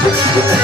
Thank you.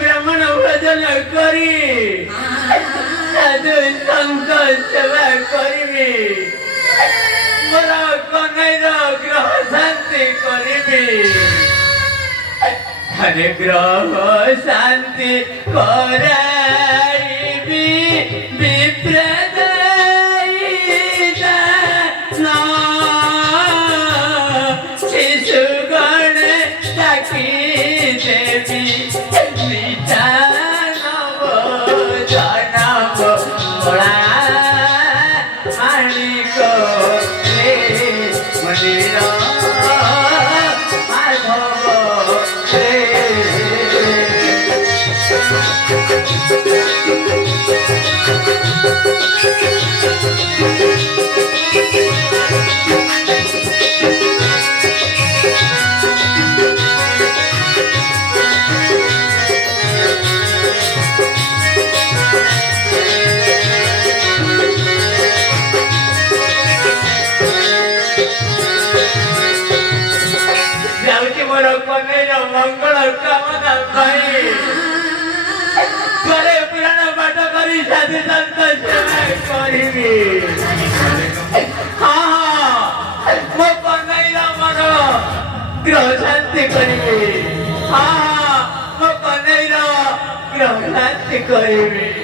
ब्राह्मण भोजन करी साधु संत सेवा करी मोर कन्हैर ग्रह शांति करी हरे ग्रह शांति कराइबी विप्रेत शिशु गण डाकी देवी मंगल कामना भाई घरे पुराण पाठ करी साधु संत सेवा करी हाँ मो कन्हैर मन ग्रह शांति करी हाँ मो कन्हैर ग्रह शांति करी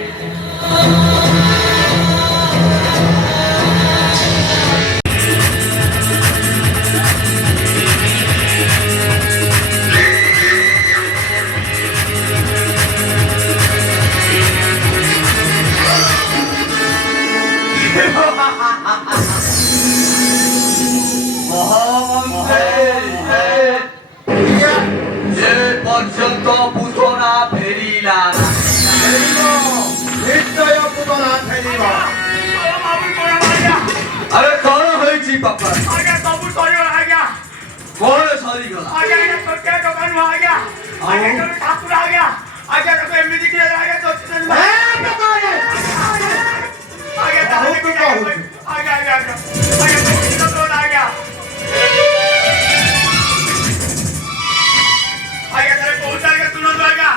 পর্যন্ত পুতনা ফেরিলা নিশ্চয় পুতনা ফেরিব আরে কଣ হয়েছি বাপা আজ্ঞা ସବୁ ସରିଗଲା ଆଜ୍ଞା କଣ ସରିଗଲା ଆଜ୍ଞା ଏଇଟା ସତ୍ୟ କଥା ନୁହଁ ଆଜ୍ଞା ଆଜ୍ଞା ତମେ ଠାକୁର ଆଜ୍ଞା ଆଜ୍ଞା ତମେ ଏମିତି କିଏ ଆଜ୍ଞା ଚୋଚୁଛନ୍ତି ଆଜ୍ଞା ତାହେଲେ କି ଆଜ୍ଞା ଆଜ୍ଞା ଆଜ୍ଞା ଆଜ୍ଞା ଆଜ୍ଞା ଆଜ୍ଞା ତାହେଲେ କହୁଛି ଆଜ୍ଞା ଶୁଣନ୍ତୁ ଆଜ୍ଞା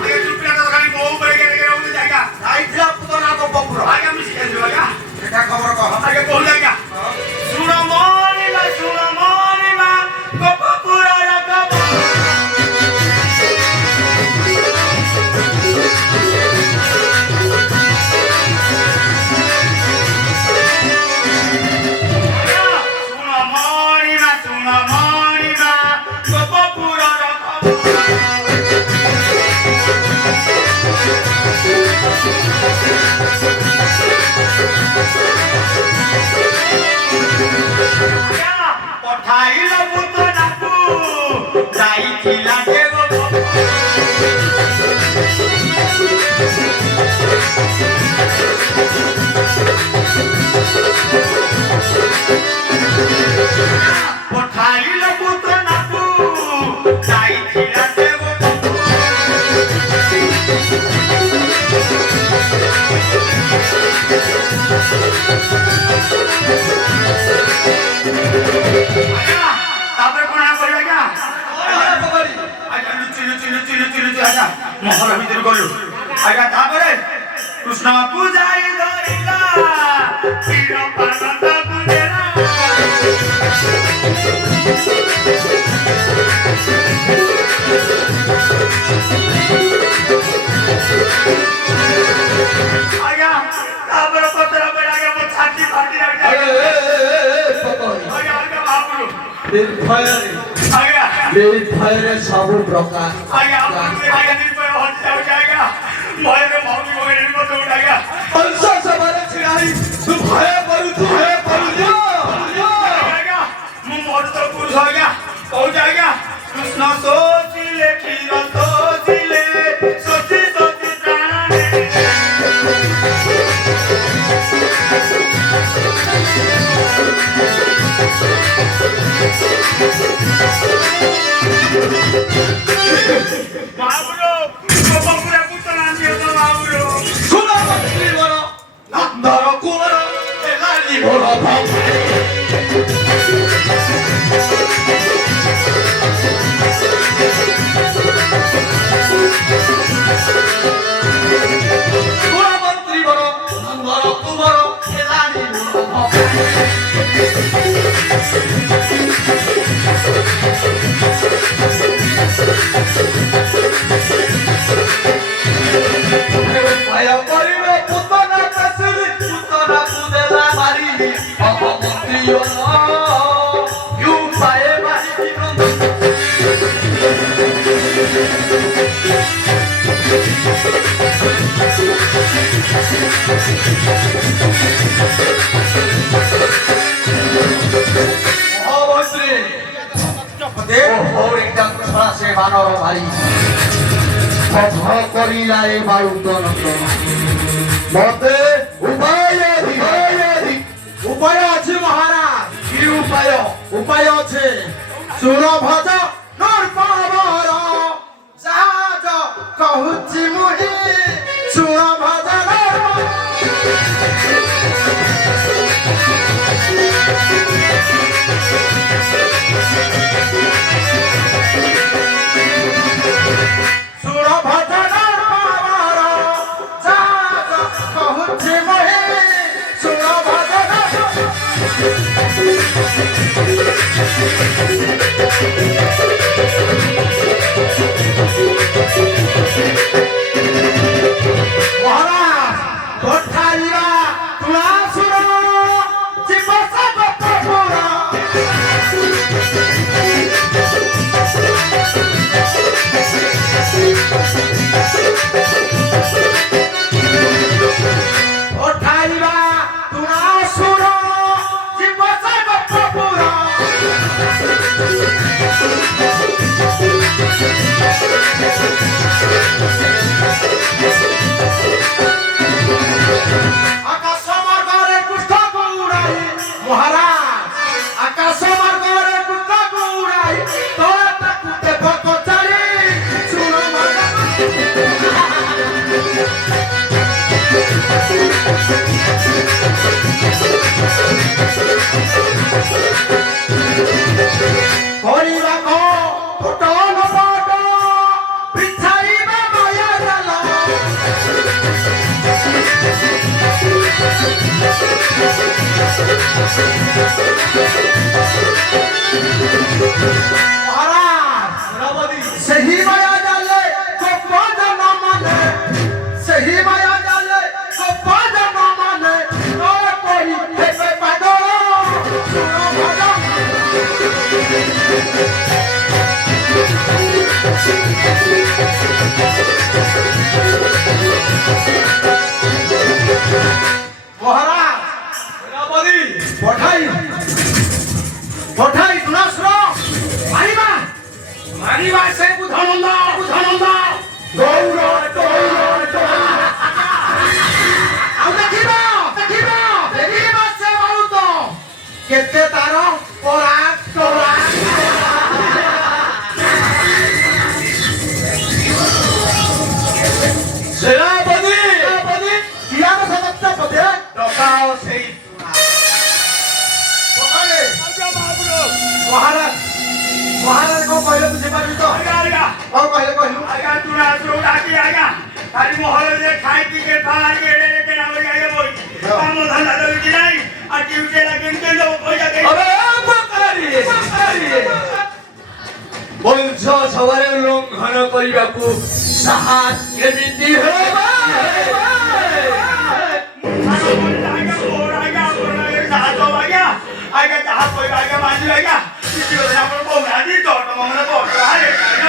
ଆଜ୍ଞା ଚୁପିଲା ତ ଖାଲି ମୋ ଉପରେ ରହୁଛି ଆଜ୍ଞା ଯାଇଥିଲା ପୁତନା ଗୋ ପପୁର ଆଜ୍ଞା ମୁଁ ଶିଖେଇଛୁ ଆଜ୍ଞା ସେଟା ଖବର କହ ଆଜ୍ଞା କହୁଛି ଆଜ୍ଞା ଶୁଣ ମଣିମା ଗୋପପୁରର ଖବର ପଠାଇଲ ପୁତନାକୁ ଯାଇଥିଲା ଆଜ୍ଞା ତାପରେ କୃଷ୍ଣ ପୂଜାଇ ଧରିଲା କ୍ଷୀର ପାନ ତାକୁ ଦେଲା ଆଜ୍ଞା ତାପରେ ପଚରା ପରେ ଆଜ୍ଞା ମୋ ଛାତି ଫାଟି ଆଜ୍ଞା ଆଜ୍ଞା ବାବୁରୁ ନିର୍ଭୟରେ ସବୁ ପ୍ରକାର ଆଜ୍ଞା ଆଜ୍ଞା ନିର୍ଭୟ ହଜି ଯାଉଛି ଆଜ୍ଞା ଭୟରେ ମଉନି ମଗେଇ ନିର୍ଭୟ ଆଜ୍ଞା ଅଂଶ ସଭାରେ ଛିଡ଼ା ହେଇ ତୁ ଭୟ କରୁଛୁ ଆଜ୍ଞା ମୁଁ ମରୁତ ପୁରୁଷ ଆଜ୍ଞା କହୁଛି ଆଜ୍ଞା କୃଷ୍ଣ ଶୋଷିଲେ କ୍ଷୀର ଶୋଷିଲେ ଶୋଷି ଶୋଷି ପ୍ରାଣ ନେଲେ ବାବୁର ଗୋପପୁରା ପୁତନା ଝିଅ ତ ବାବୁର ସୁନାମନ୍ତ୍ରୀ ବର ନନ୍ଦର କୁମାର ଏଲାଲି ମୋର ସୁନାମନ୍ତ୍ରୀ ବର ନନ୍ଦର କୁମାର ଏଲାଲି ଭୟ କରିବେ ପୁତନା କାଶିରି ପୁତନାକୁ ଦେଲା ମାରିବି ମନ୍ତ୍ରୀ ପାଏ ମାରିବି মহামন্ত্রী হরিটাକୁ ଛଡ଼ା ସେ ବାନର ମାରି କରିଲା ଏ ବାଳୁତ ମତେ ଉପାୟ ଅଛି ମହାରାଜ କି ଉପାୟ ଅଛି ସୁର ଭଜ ନୃପବର ଜାହାଜ କହୁଛି ମୁହିଁ ସୁର ଭଜ କେତେ ତାର ସେନାପତି କିଆର ସଦସ୍ୟ ପଦେ ଟକାଓ ସେଇ ମହାରାଜ କଣ କହିଲେ ବୁଝିପାରିବି ତ କଣ କହିଲେ କହିଲୁ ଆଜ୍ଞା ତୁ ଡାକି ଆଜ୍ଞା ଖାଲି ମହଲରେ ଖାଇ ପିଇକେ ଖାଇ ଏଡେ କେନା କରି ଆଇଏ ବୋଇ କାମ ଧନ୍ଦା ତ କିଛି ନାହିଁ ଆଉ ଡ୍ୟୁଟି ଲାଗି କେମିତି ଲୋକ ପଇସା ଦେଇ अबे बकरी বংশ সবার লঙ্ঘন করিবাকু সাহস কেমিতি হেবা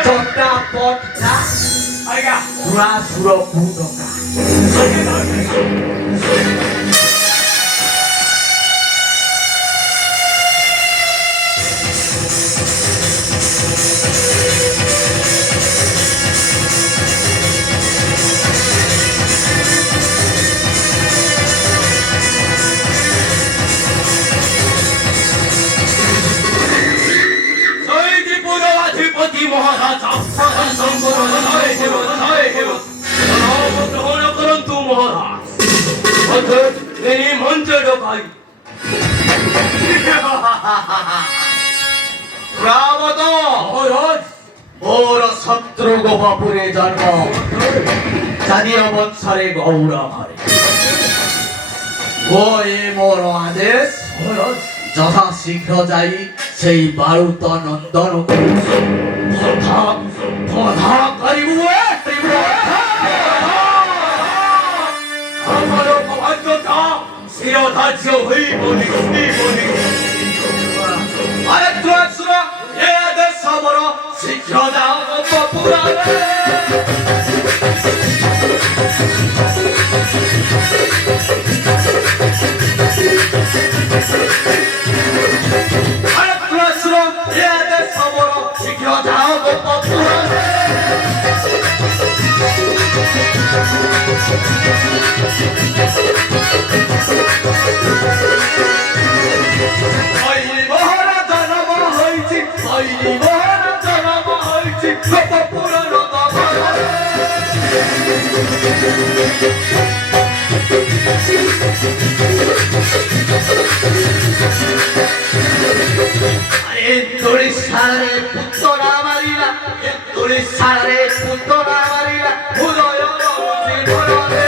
চটাপটা সুরাসুর পুদকা অধিপতি মহারাজ আপনার সম্পূর্ণ জয় হেব গ্রহণ করন্তু মহারাজ অর্থাৎ তিনি মন্ত্র ঢোকাই রাবত মহারাজ ওর শত্রু গোপাপুরে জন্ম জাতীয় বৎসরে গৌরবরে ও এ মোর আদেশ মহারাজ যথা শীঘ্র যাই সেই বারুত নন্দন আমার বাধ্যতা শিরোধার্য হইব শীঘ্র যাও পুরাণে শীঘ্র যাও পুরাণে সারে পুত্তরা মারিলা সারে পুত্তরা মারিলা উদয় জীবনে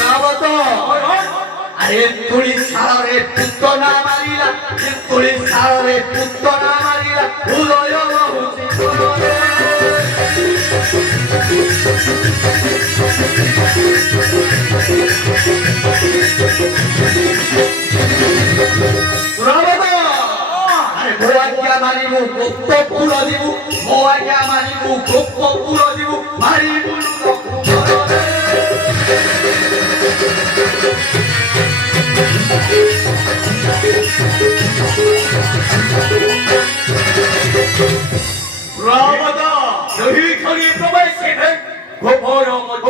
রাবত আরে তুলি সারে পুত্তরা মারিলা তুলি সারে পুত্তরা মারিলা উদয় জীবনে আরে ভোয়াইয়া মারিবু গোপ্প পুরো দিবু ভোয়াইয়া মারিবু গোপ্প পুরো দিবু মারিবু রাবদা জহি খরি প্রবেশে গোপর মধ্য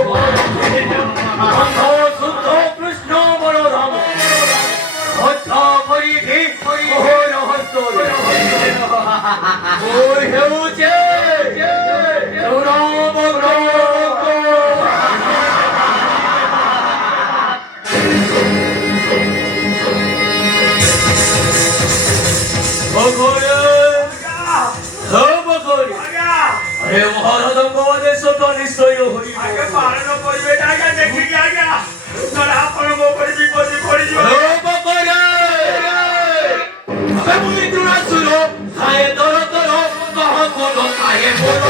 শুদ্ধ কৃষ্ণ বলরাম হত্যা করি ভিক করি রহস্য ওই হেউছে রাম আরে মহারাজ আদেশ তো নিশ্চয় হইব আগে পালন করিবে আগে দেখি আগে তোরা আপন গো করে বিপদে পড়ি যাও আমি তুরা সুরো খায়ে দর দর কহ কোন খায়ে বড়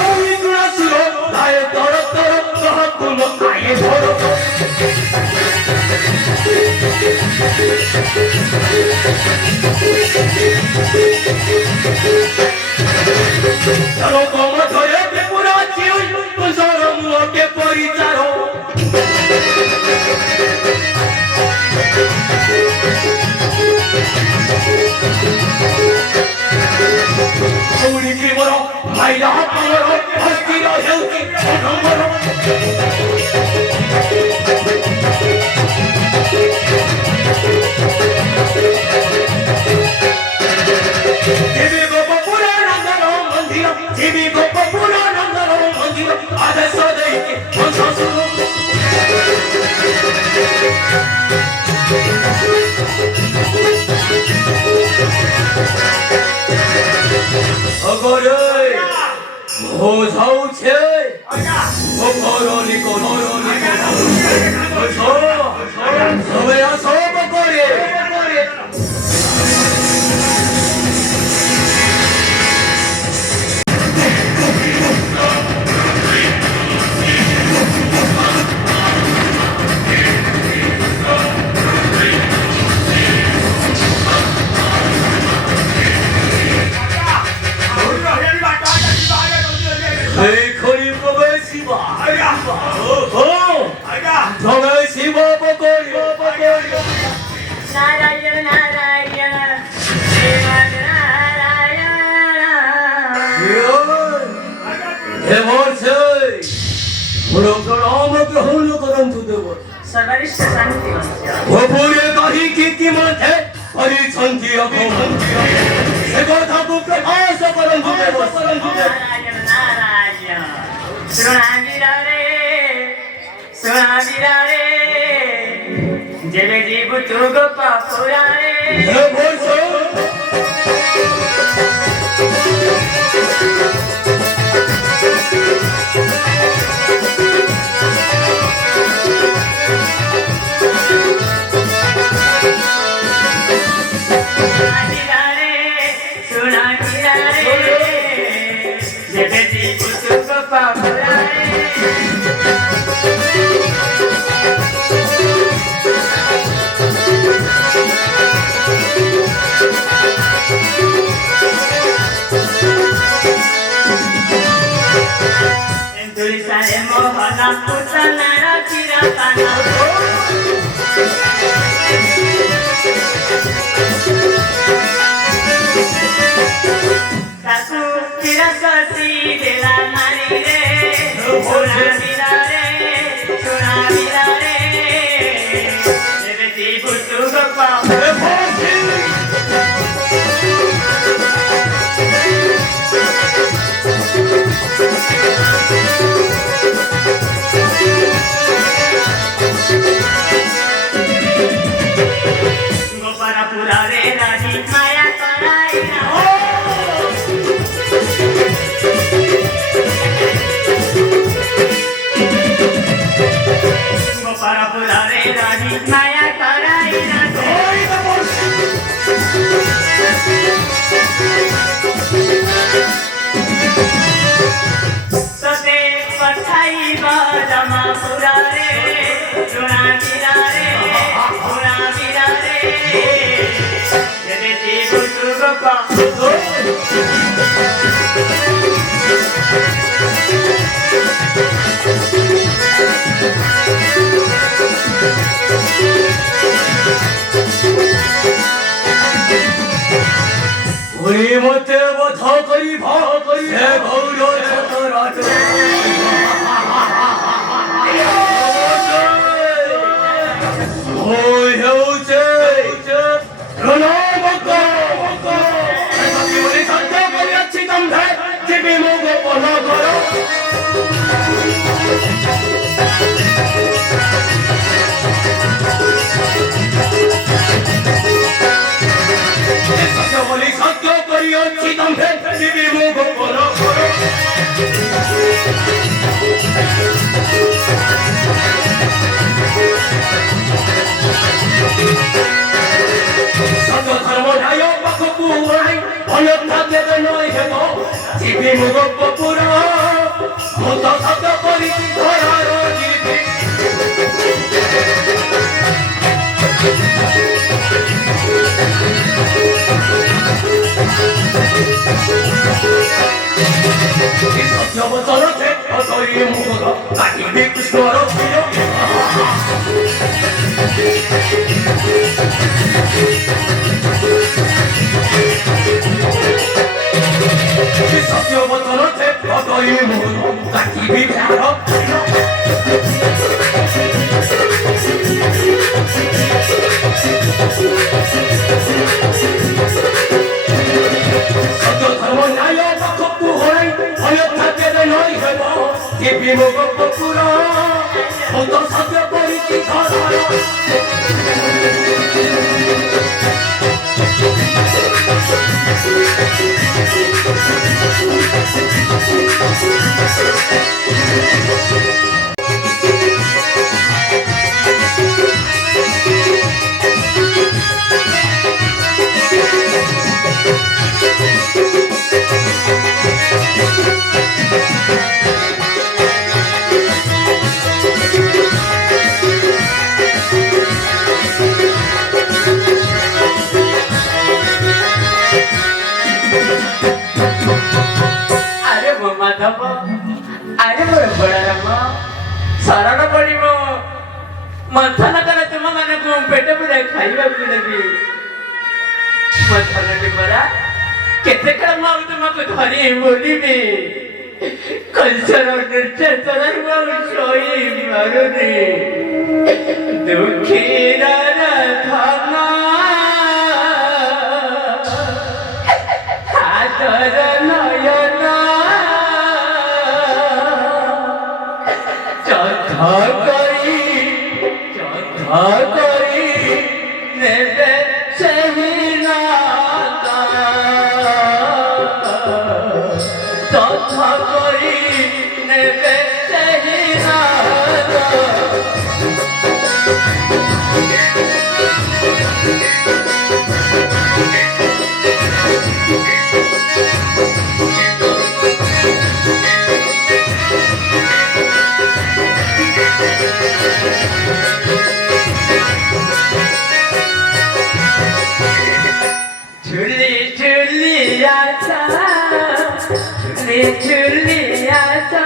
আমি তুরা সুরো খায়ে দর দর কহ কোন খায়ে বড় চলো কম ধরে পুরা চিউ তুষার মুখে পরিচার বলছে অপরণি করণি সবাই আসো করে এই খনি প্রবেশিবা প্রবেশিবা পকড়ি নারায়ণ নারায়ণ হে বলছে বড় প্রণাম গ্রহণ করন্তু দেব সর্বরিষ্ঠ শান্তি ওপরে কাহি কি মাঠে পরিছন্তি অপমন্তি সে কথা প্রকাশ করন্তু দেব নারায়ণ নারায়ণ সোনাবিরা রে যেবে জীব তু গোপা পুরা রে হে বলছে সোনাবিরা রে যেবে জীব তু গোপা পুরা রে Tulisane mohana putana rakira kana Kasu kira kasi dela mani re Chuna mira re Deveti putu gopa Gopara pura re raji maya karai na Gopara pura re raji maya karai na Sote pathai ba jama pura re chuna mira re pura mira re Deveti putu gopa ওই মতে বধ করি হে গৌর ছোট রাজ ওই হেউছে প্রণাম বলি সত্য করিয়াছি তম্ভে জীবি মুখ পল কর বলি সত্য করিয়াছি তম্ভে জীবি মুখ পল কর সত্য ধর্ম ন্যায় পাখকু ওড়াই অন্যথা দেবে নয় হেব জীবি মুখ পুর মত সত্য করিছি ধরার জীবি সত্য বচনতে অতই মুখ কাটিবি কৃষ্ণর প্রিয় সত্য বচনতে অতই মুখ কাটিবি সত্য ধর্ম ন্যায় পাখকু হরাই অন্যথা দেবে নয় হেব জীবি মুখ পুর মত সত্য করিছি ধরার ଆରେ ମୋ ମାଧବ ଆରେ ମୋର ବଳରାମ ଶରଣ ପଡ଼ିବ ମନ୍ଥନ କର ତୁମମାନଙ୍କୁ ପେଟ ପୁରା ଖାଇବାକୁ ଦେବି ମନ୍ଥନଟି ପରା କେତେ କାଳ ମୁଁ ଆଉ ତୁମକୁ ଧରି ବୋଲିବି କଂସର ନିର୍ଯାତନାରୁ ଆଉ ସହି ପାରୁନି ଦୁଃଖୀର ଧନ ହାତର ନୟନ ଚଥ କରି ନେବେ ସେହି ନାଥ ଚଥ କରି ନେବେ ସେହି ନାଥ झूली झूली आचा झूली आचा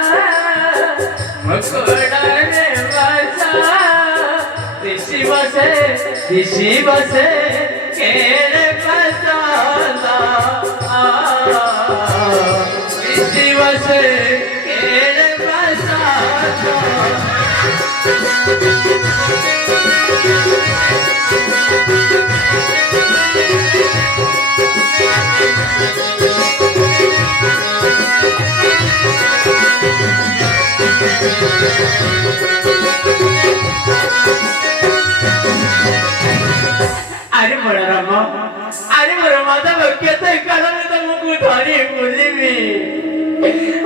मकोड़ा रे वाचा दिशी बसे केरे पसाला दिशी बसे केरे पसाला अरे बलराम अरे मोर माधव केते काल तुमको धरी बुलिबी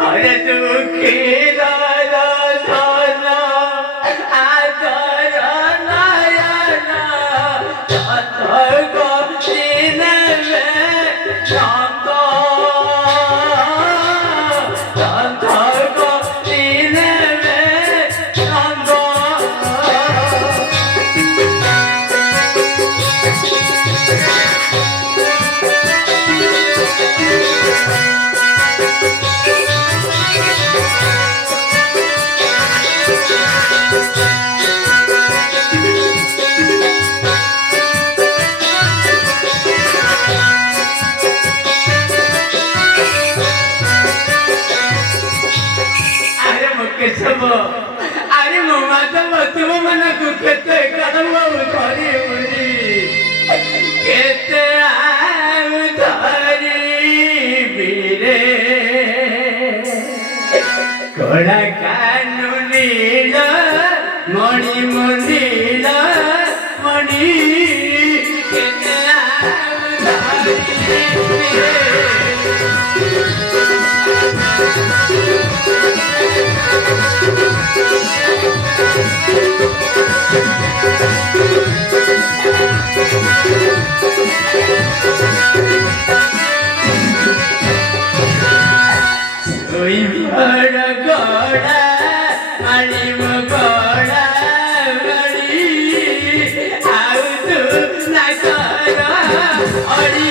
अरे दुखी दादा दादा आदर नयना तथर गतिन में शांत तथर गतिन में शांत अरे मो माधव तुम मन केते कदम धरी बुली केते धरी बीरे कड़ा कानू नील मणि मुनील मणि केते धरी बीरे Oi bada goda mali goda mali au tu na kara ori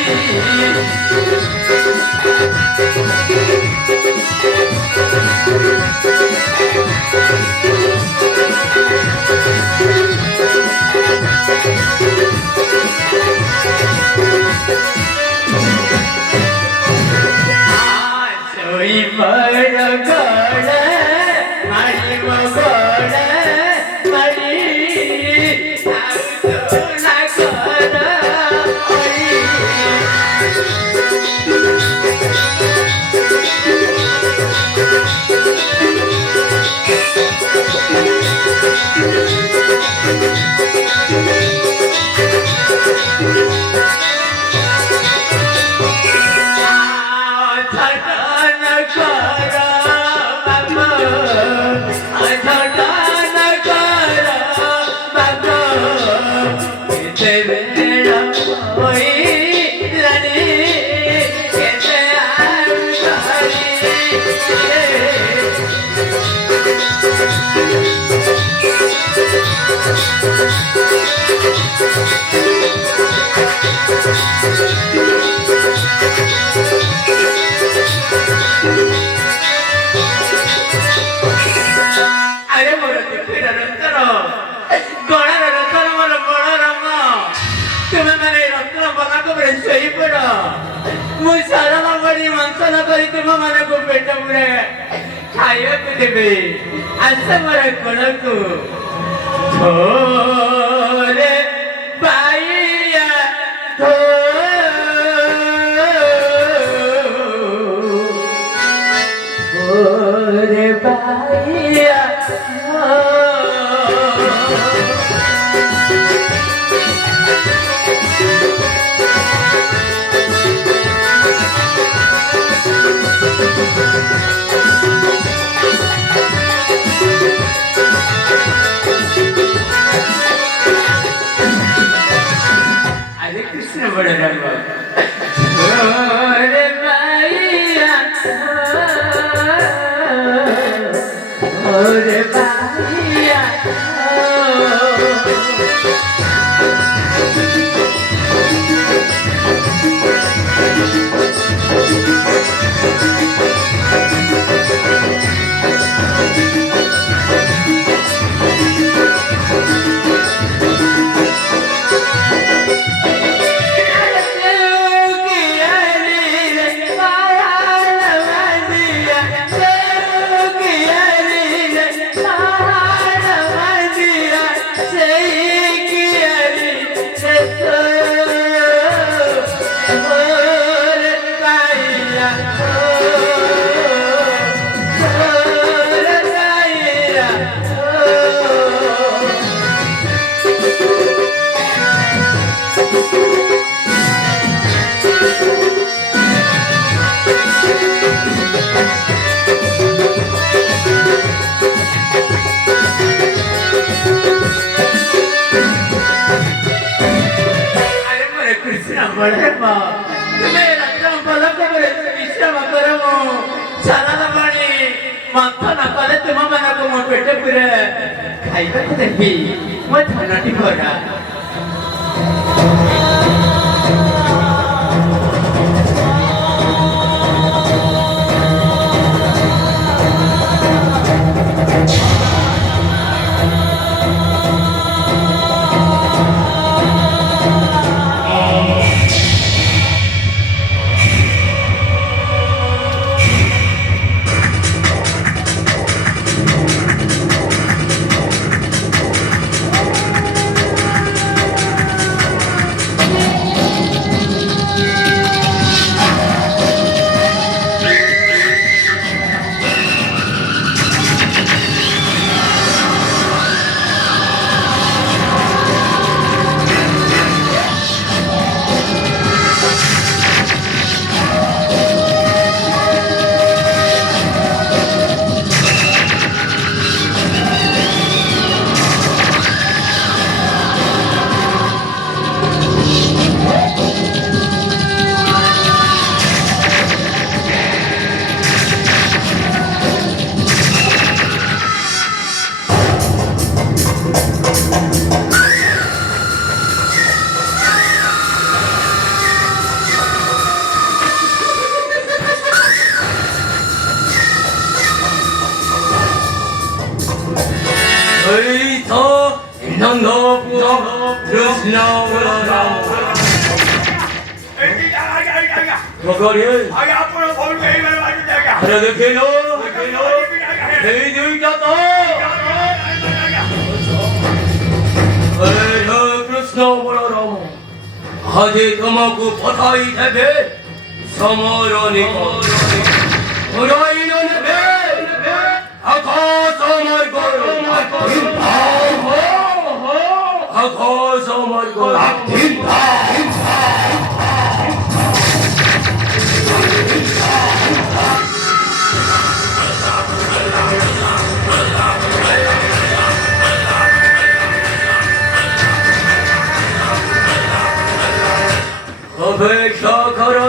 ମୁଁ ସାରା ବାବଳି ମନ୍ଥନ କରି ତୁମମାନଙ୍କୁ ପେଟ ପୁରାଏ ଖାଇବାକୁ ଦେବେ। ଆସ ମୋର କୋଳକୁ ଥୋରେ ବାଇଆ ଥୋରେ ବାଇଆ बड़ा रे भैया रे भैया तुमको मो पेट पूरा खाइबा देबी मो धनटी भरा आज तुमको पठाई देवे समरणी अपेक्षा करो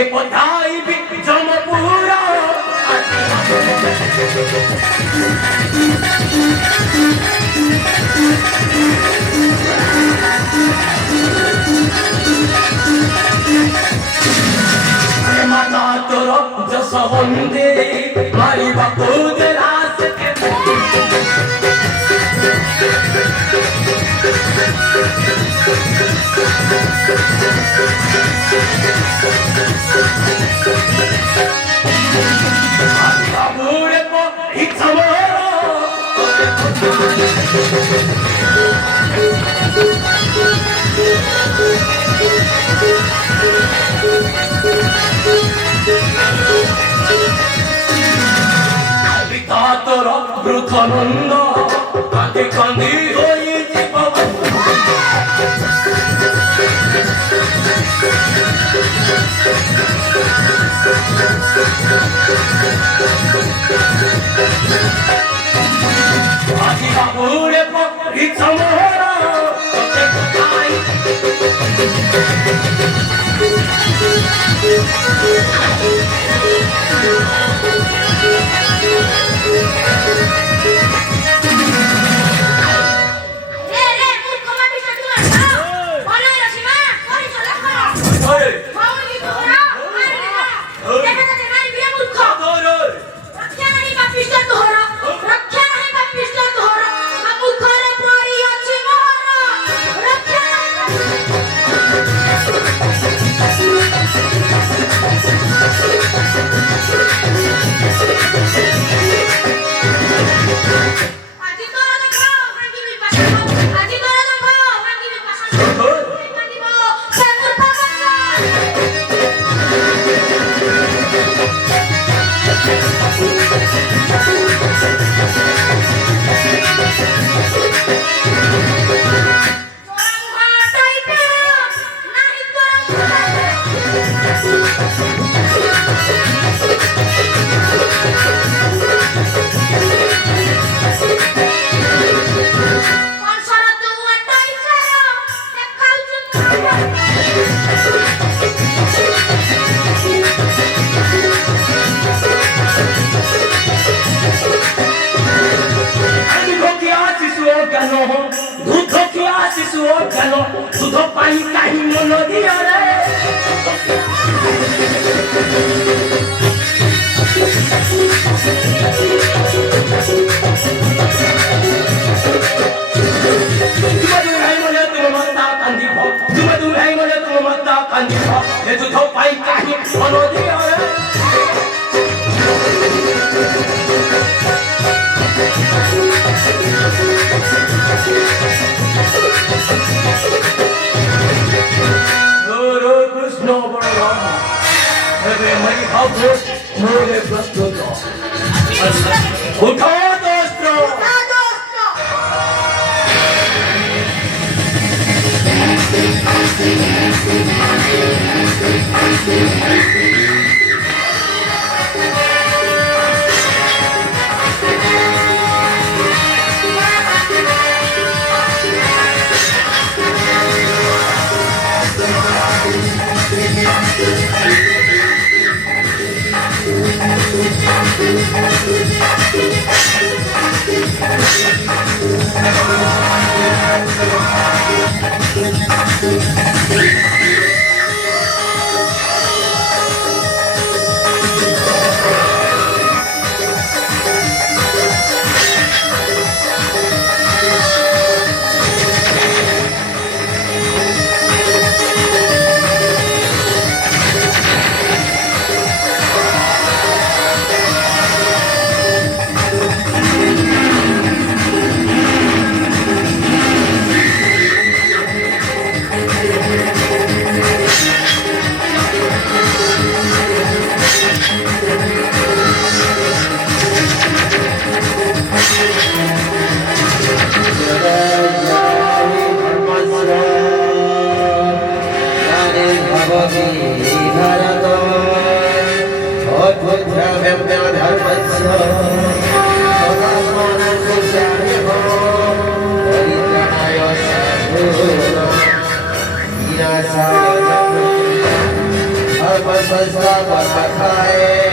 তোকে পঠাইবি জমপুর মাতা তোর যশ বন্দে মারিবা তোদের আসতে বাবুরে ইচ্ছা পিতা তোর বৃথনন্দ কাঁদি কাঁদি হয়ে জীব আদি বাবুরে ইচ্ছা মোহরা তোকে কোথায় দুধ পাই কাহি মন দিয়া রে দুধ পাই কাহি মন দিয়া রে কৃষ্ণ বলরাম হেবে মরি ভাবো মোরে প্রস্তুত উঠো দোস্ত ধর্ম সংস্থাপন পাঠায়